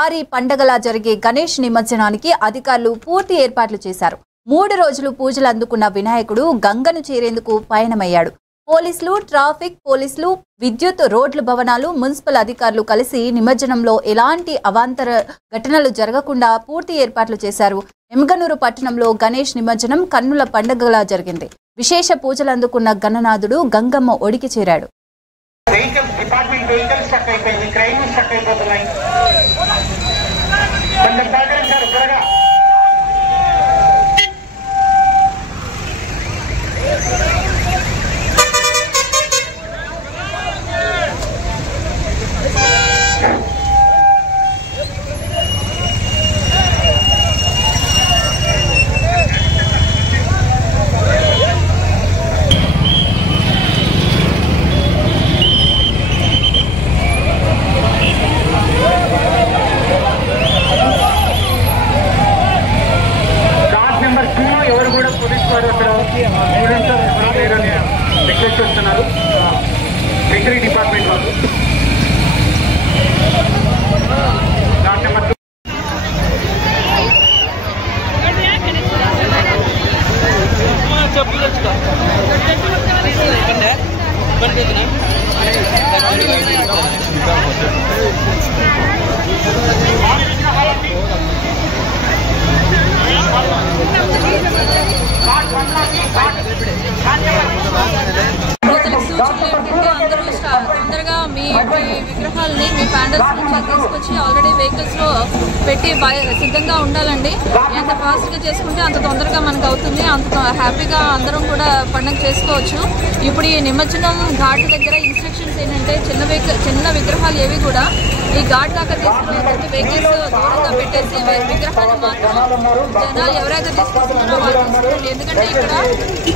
భారీ పండగలా జరిగే గణేష్ నిమజ్జనానికి అధికారులు పూర్తి ఏర్పాట్లు చేశారు. 3 రోజులు పూజలు అందుకున్న వినాయకుడు గంగను చేరేందుకు పయనమయ్యాడు. పోలీసులు, ట్రాఫిక్ పోలీసులు, విద్యుత్, రోడ్లు, భవనాలు, మున్సిపల్ అధికారులు కలిసి నిమజ్జనంలో ఎలాంటి అవాంతర ఘటనలు జరగకుండా పూర్తి ఏర్పాట్లు చేశారు. ఎమ్గనూరు పట్టణంలో గణేష్ నిమజ్జనం కన్నుల పండగలా జరిగింది. విశేష పూజలు అందుకున్న గణనాథుడు గంగమ్మ ఒడికి చేరాడు. రిక్వెస్ట్ చేస్తున్నారు సెక్యూరిటీ డిపార్ట్మెంట్ వాళ్ళు. డాట్ నెంబర్ 2 తొందరగా మీ విగ్రహాలని మీ ప్యాండల్స్ నుంచి తీసుకొచ్చి ఆల్రెడీ వెహికల్స్ లో పెట్టి సిద్ధంగా ఉండాలండి. ఎంత ఫాస్ట్ గా చేసుకుంటే అంత తొందరగా మనకు అవుతుంది, అంత హ్యాపీగా అందరం కూడా పండుగ చేసుకోవచ్చు. ఇప్పుడు ఈ నిమజ్జనం ఘాట్ దగ్గర ఇన్స్ట్రక్షన్స్ ఏంటంటే చిన్న విగ్రహాలు ఏవి కూడా ఈ ఘాట్ దాకా తీసుకుని వెహికల్స్ దూరంగా పెట్టేసి విగ్రహాన్ని మాత్రం జనాలు ఎవరైతే తీసుకొస్తున్నారో వాళ్ళు తీసుకోండి. ఎందుకంటే ఇక్కడ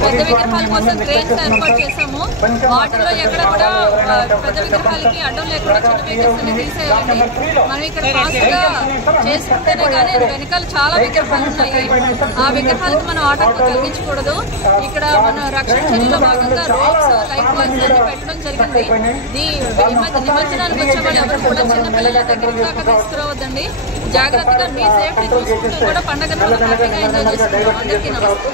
పెద్ద విగ్రహాల కోసం క్రేన్స్ ఏర్పాటు చేశాము. వాటిలో ఎక్కడ కూడా పెద్ద విగ్రహాలకి అడ్డం లేకుండా చిన్న వెహికల్స్ అన్ని తీసేయాలండి. మనం ఇక్కడ ఫాస్ట్ గా చేసుకుంటేనే కానీ వెనకాల చాలా విగ్రహాలు ఉన్నాయి, ఆ విగ్రహాలకు మనం ఆటంకం కలిగించకూడదు. ఇక్కడ మన రక్షణ చర్యలో భాగంగా రోప్స్, లైఫ్ బాయ్స్ అన్ని పెట్టడం జరిగింది. నిమజ్జనానికి వచ్చే వాళ్ళు ఎవరు కూడా చిన్న పిల్లల దగ్గర దాకా తీసుకురావద్దండి. జాగ్రత్తగా మీ సేఫ్టీ చూసుకుంటూ కూడా పండుగను హ్యాపీగా ఎంజాయ్ చేసుకుంటాం. అందరికీ నమస్తే.